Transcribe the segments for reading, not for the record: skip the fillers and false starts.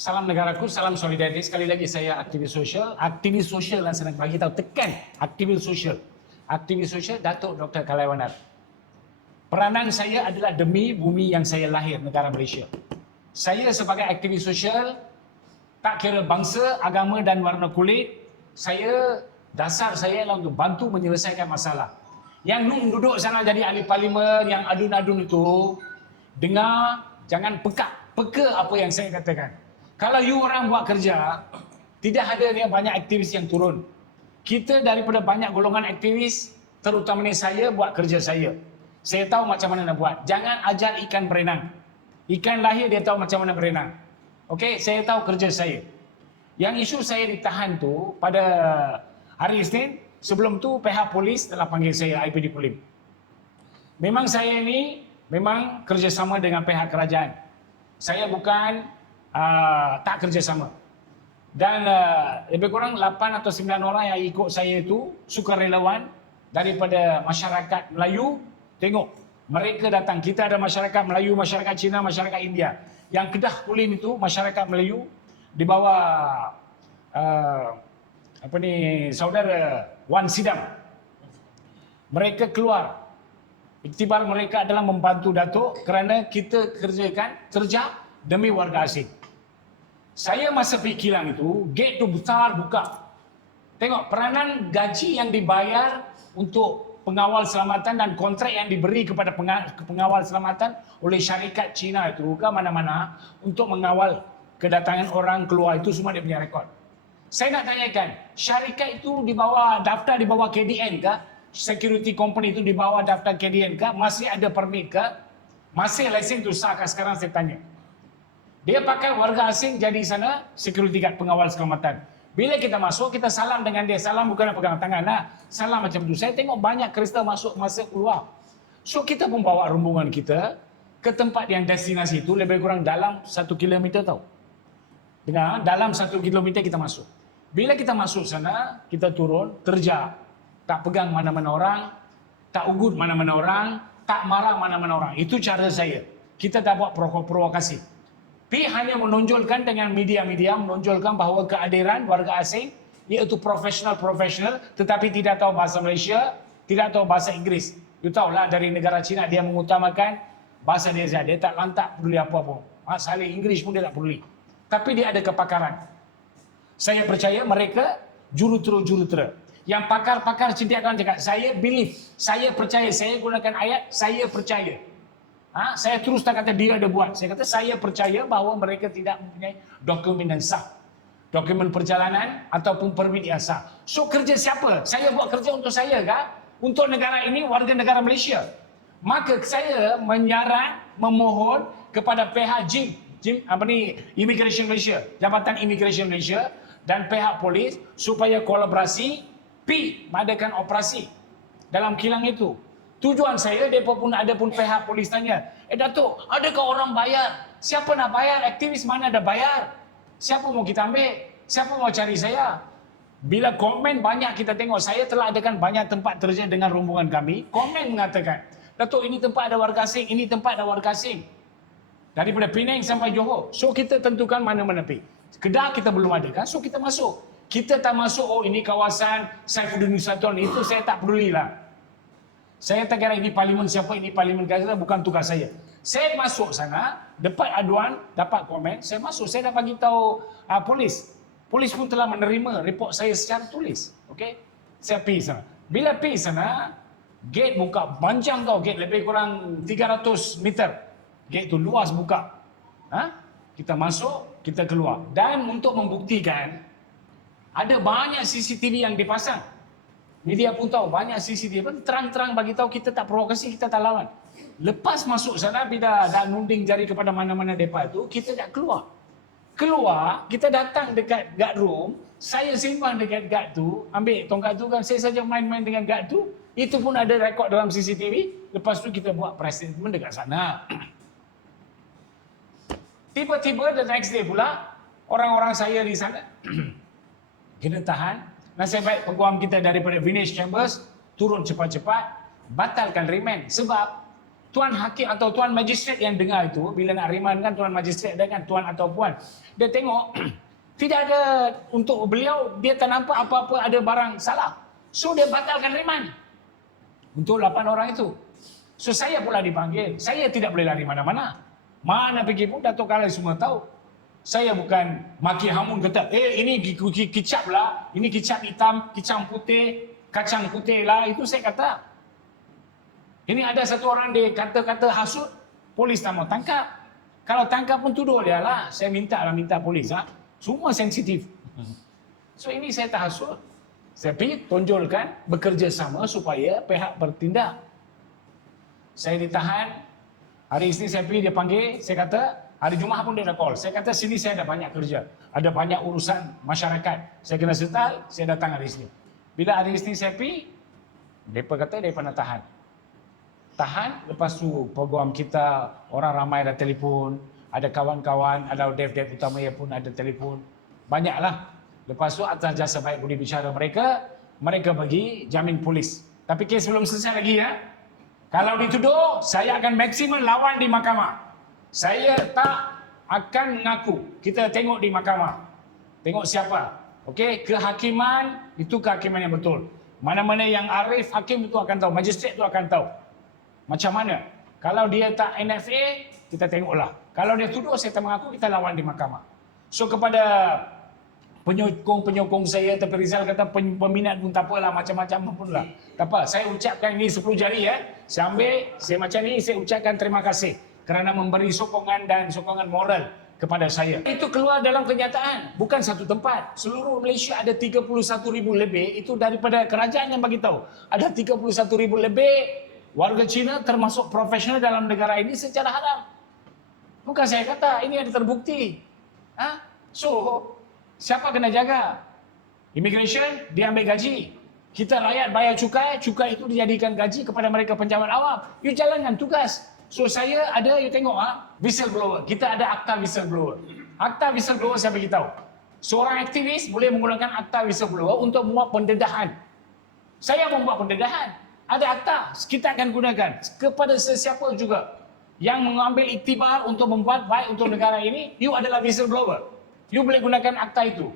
Salam negaraku, salam solidariti. Sekali lagi saya aktivis sosial. Aktivis sosial yang saya nak bagi tahu, tekan aktivis sosial. Aktivis sosial Datuk Dr. Kalaiwanar. Peranan saya adalah demi bumi yang saya lahir, negara Malaysia. Saya sebagai aktivis sosial, tak kira bangsa, agama dan warna kulit, dasar saya adalah untuk bantu menyelesaikan masalah. Yang duduk sana jadi ahli parlimen, yang adun-adun itu, dengar, jangan peka apa yang saya katakan. Kalau you orang buat kerja, tidak ada dia banyak aktivis yang turun. Kita daripada banyak golongan aktivis, terutamanya saya buat kerja saya. Saya tahu macam mana nak buat. Jangan ajar ikan berenang. Ikan lahir dia tahu macam mana berenang. Okey, saya tahu kerja saya. Yang isu saya ditahan tu pada hari Isnin, sebelum tu pihak polis telah panggil saya IPD Polim. Memang saya ni memang kerjasama dengan pihak kerajaan. Saya bukan tak kerjasama. Dan lebih kurang 8 atau 9 orang yang ikut saya itu sukarelawan daripada masyarakat Melayu. Tengok, mereka datang. Kita ada masyarakat Melayu, masyarakat Cina, masyarakat India. Yang Kedah Polim itu masyarakat Melayu di bawah saudara Wan Sidam. Mereka keluar. Iktibar mereka adalah membantu Datuk kerana kita kerja demi warga asing. Saya masa pergi kilang itu, gate tu besar buka. Tengok, peranan gaji yang dibayar untuk pengawal selamatan dan kontrak yang diberi kepada pengawal selamatan oleh syarikat Cina itu ke mana-mana untuk mengawal kedatangan orang keluar, itu semua dia punya rekod. Saya nak tanyakan, syarikat itu daftar di bawah KDN ke? Security company itu di bawah daftar KDN ke? Masih ada permit ke? Masih lesen tu sah ke? Sekarang saya tanya. Dia pakai warga asing jadi sana security guard, pengawal keselamatan. Bila kita masuk, kita salam dengan dia. Salam bukan nak pegang tangan. Salam macam tu. Saya tengok banyak kristal masuk keluar. So kita pun bawa rombongan kita ke tempat yang destinasi itu lebih kurang dalam 1 kilometer tau. Dengar, dalam 1 kilometer kita masuk. Bila kita masuk sana, kita turun, terjak. Tak pegang mana-mana orang, tak ugut mana-mana orang, tak marah mana-mana orang. Itu cara saya. Kita dah buat provokasi. Pi hanya menonjolkan dengan media-media, menonjolkan bahawa kehadiran warga asing iaitu profesional, tetapi tidak tahu bahasa Malaysia, tidak tahu bahasa Inggeris. You tahulah dari negara Cina dia mengutamakan bahasa dia saja. Dia tak lantak peduli apa-apa. Salih Inggeris pun dia tak peduli. Tapi dia ada kepakaran. Saya percaya mereka jurutera. Yang pakar-pakar cendekiawan cakap, saya believe, saya percaya, saya gunakan ayat, saya percaya. Saya terus tak kata dia ada buat. Saya kata saya percaya bahawa mereka tidak mempunyai dokumen yang sah. Dokumen perjalanan ataupun permit yang sah. So kerja siapa? Saya buat kerja untuk saya kah? Untuk negara ini, warga negara Malaysia. Maka saya memohon kepada pihak Immigration Malaysia, Jabatan Immigration Malaysia dan pihak polis supaya kolaborasi mengadakan operasi dalam kilang itu. Tujuan saya, ada pun pihak polis tanya, Datuk, adakah orang bayar? Siapa nak bayar? Aktivis mana ada bayar? Siapa mau kita ambil? Siapa mau cari saya? Bila komen banyak kita tengok, saya telah adakan banyak tempat terjun dengan rombongan kami, komen mengatakan, Datuk, ini tempat ada warga asing, ini tempat ada warga asing. Daripada Penang sampai Johor. So kita tentukan mana-mana pergi. Kedah kita belum ada kan? So kita masuk. Kita tak masuk, ini kawasan Saifuddin Nusratun, itu saya tak pedulilah. Saya tak kira ini parlimen siapa, ini parlimen Gaza, bukan tugas saya. Saya masuk sana, dapat aduan, dapat komen, saya masuk, saya dah bagi tahu polis. Polis pun telah menerima report saya secara tulis. Okey? Saya pergi sana. Bila pergi sana, gate buka, panjang tau gate, lebih kurang 300 meter. Gate tu luas buka. Kita masuk, kita keluar. Dan untuk membuktikan, ada banyak CCTV yang dipasang. Media pun tahu banyak CCTV, terang-terang bagi tahu kita tak provokasi, kita tak lawan. Lepas masuk sana, bila dah nunding jari kepada mana-mana depa itu, kita dah keluar. Keluar, kita datang dekat guard room, saya simpan dekat guard tu, ambil tongkat tu kan, saya saja main-main dengan guard tu, itu pun ada rekod dalam CCTV. Lepas tu kita buat press statement dekat sana. Tiba-tiba the next day pula, orang-orang saya di sana kena tahan. Nasib baik peguam kita daripada Vinesh Chambers turun cepat-cepat, batalkan remand. Sebab tuan hakim atau tuan magistrate yang dengar itu, bila nak riman kan tuan magistrate ada kan, tuan atau puan, dia tengok tidak ada, untuk beliau dia tak nampak apa-apa ada barang salah, so dia batalkan riman untuk 8 orang itu. So saya pula dipanggil, saya tidak boleh lari mana-mana, mana pergi pun Dato' Khalil semua tahu. Saya bukan maki hamun kata, ini kicap lah, ini kicap hitam, kicap putih, kacang putih lah, itu saya kata. Ini ada satu orang dia kata-kata hasut, polis tak mau tangkap. Kalau tangkap pun tuduh dia lah, saya minta polis lah. Semua sensitif. So ini saya tak hasut. Saya pergi tonjolkan, bekerja sama supaya pihak bertindak. Saya ditahan, hari ini saya pergi, dia panggil, saya kata, hari Jumaat pun dia dah call. Saya kata, sini saya ada banyak kerja, ada banyak urusan masyarakat. Saya kena setal, saya datang hari ini. Bila hari ini saya pergi, mereka kata mereka nak tahan, lepas tu program kita, orang ramai ada telefon, ada kawan-kawan, ada dev utama yang pun ada telefon, banyaklah. Lepas tu atas jasa baik budi bicara mereka bagi jamin polis. Tapi kes belum selesai lagi ya. Kalau dituduh, saya akan maksimal lawan di mahkamah. Saya tak akan mengaku. Kita tengok di mahkamah. Tengok siapa. Okey, kehakiman itu kehakiman yang betul. Mana-mana yang arif hakim itu akan tahu, magistrate itu akan tahu. Macam mana? Kalau dia tak NFA, kita tengoklah. Kalau dia tuduh, saya tak mengaku, kita lawan di mahkamah. So kepada penyokong saya, tapi Rizal kata peminat pun tak apalah, macam-macam pun lah. Tak apa, saya ucapkan ini 10 jari ya. Saya ambil, saya macam ni, saya ucapkan terima kasih kerana memberi sokongan dan sokongan moral kepada saya. Itu keluar dalam kenyataan, bukan satu tempat. Seluruh Malaysia ada 31,000 lebih, itu daripada kerajaan yang bagi tahu. Ada 31,000 lebih warga Cina termasuk profesional dalam negara ini secara halal. Bukan saya kata, ini ada terbukti. So, siapa kena jaga? Immigration, dia ambil gaji. Kita rakyat bayar cukai, cukai itu dijadikan gaji kepada mereka penjabat awam. You jalankan tugas. So, saya ada, you tengok, whistleblower. Kita ada akta whistleblower. Akta whistleblower saya beritahu. Seorang aktivis boleh menggunakan akta whistleblower untuk membuat pendedahan. Saya membuat pendedahan. Ada akta, kita akan gunakan kepada sesiapa juga yang mengambil iktibar untuk membuat baik untuk negara ini. You adalah whistleblower. You boleh gunakan akta itu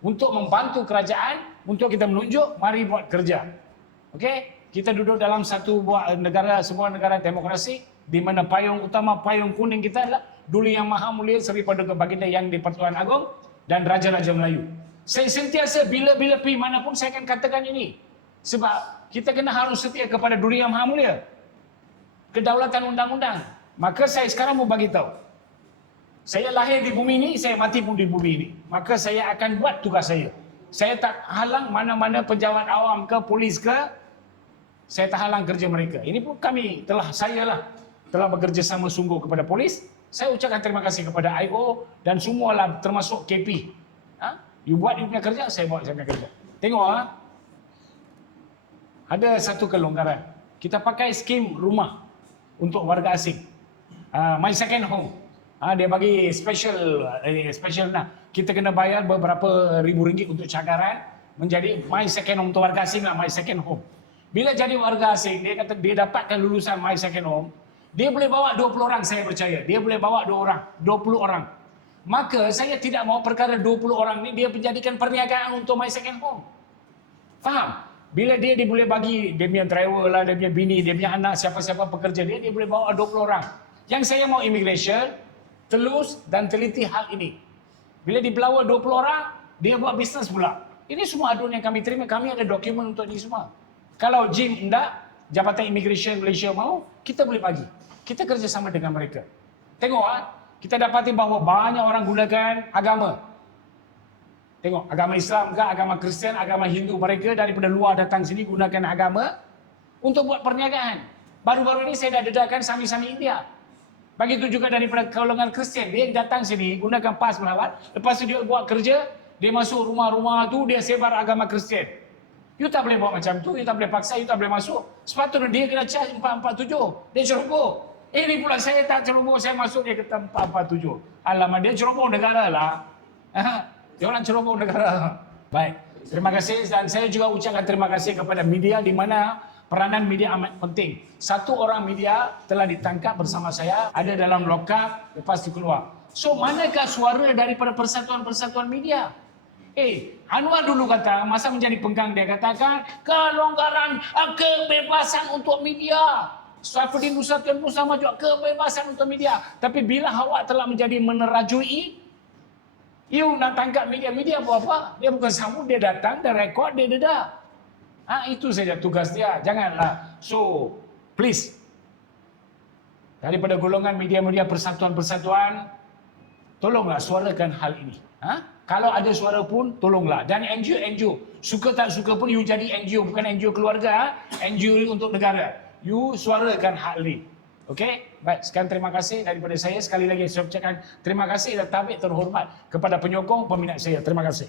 untuk membantu kerajaan, untuk kita menunjuk, mari buat kerja. Okey? Kita duduk dalam satu negara, sebuah negara demokrasi, di mana payung utama, payung kuning kita adalah Duli Yang Maha Mulia Seri Paduka Baginda Yang di-Persatuan Agong dan Raja-Raja Melayu. Saya sentiasa bila-bila pergi manapun saya akan katakan ini. Sebab kita kena harus setia kepada Duli Yang Maha Mulia, kedaulatan undang-undang. Maka saya sekarang mau bagi tahu. Saya lahir di bumi ini, saya mati pun di bumi ini. Maka saya akan buat tugas saya. Saya tak halang mana-mana pejabat awam ke, polis ke. Saya tak halang kerja mereka. Ini pun saya telah bekerja sama sungguh kepada polis. Saya ucapkan terima kasih kepada IO dan semualah termasuk KP. You buat you punya kerja, saya buat saya punya kerja. Tengok ada satu kelonggaran. Kita pakai skim rumah untuk warga asing. My Second Home. Dia bagi special nah. Kita kena bayar beberapa ribu ringgit untuk cakaran menjadi My Second Home untuk warga asing lah, My Second Home. Bila jadi warga asing, dia kata dia dapatkan lulusan My Second Home, dia boleh bawa 20 orang, saya percaya. Dia boleh bawa 20 orang. Maka saya tidak mau perkara 20 orang ni dia menjadikan perniagaan untuk My Second Home. Faham? Bila dia boleh bagi, dia punya driver lah, dia punya bini, dia punya anak, siapa-siapa pekerja dia boleh bawa 20 orang. Yang saya mau immigration, telus dan teliti hal ini. Bila dibelawa 20 orang, dia buat bisnes pula. Ini semua aduan yang kami terima, kami ada dokumen untuk ini semua. Kalau JIM tidak, Jabatan Immigration Malaysia mau, kita boleh bagi. Kita kerjasama dengan mereka. Tengok, kita dapati bahawa banyak orang gunakan agama. Tengok, agama Islam ke, agama Kristian, agama Hindu, mereka daripada luar datang sini gunakan agama untuk buat perniagaan. Baru-baru ini saya dah dedahkan sami-sami India. Begitu juga daripada golongan Kristian, dia datang sini gunakan pas melawat, lepas tu dia buat kerja, dia masuk rumah-rumah tu, dia sebar agama Kristian. You tak boleh buat macam tu, you tak boleh paksa, you tak boleh masuk. Sepatutnya dia kena charge 447, dia ceroboh. Ini pula saya tak ceroboh, saya masuk dia kata 447. Alamak, dia ceroboh negara lah. Dia orang ceroboh negara. Baik, terima kasih dan saya juga ucapkan terima kasih kepada media di mana peranan media amat penting. Satu orang media telah ditangkap bersama saya, ada dalam lokap, lepas dikeluar. So, manakah suara daripada persatuan-persatuan media? Anwar dulu kata, masa menjadi penggang dia katakan, kelonggaran, kebebasan untuk media. Saifuddin Nusratun pun sama juga, kebebasan untuk media. Tapi bila awak telah menjadi menerajui, you nak tangkap media buat apa? Dia bukan sambut, dia datang, dia rekod, dia dedah. Itu saja tugas dia. Janganlah. So, please. Daripada golongan media-media persatuan-persatuan, tolonglah suarakan hal ini. Kalau ada suara pun, tolonglah. Dan NGO, suka tak suka pun, you jadi NGO. Bukan NGO keluarga, NGO untuk negara. You suarakan hal ini. Okey? Baik, sekian terima kasih daripada saya. Sekali lagi saya ucapkan terima kasih dan tabik terhormat kepada penyokong peminat saya. Terima kasih.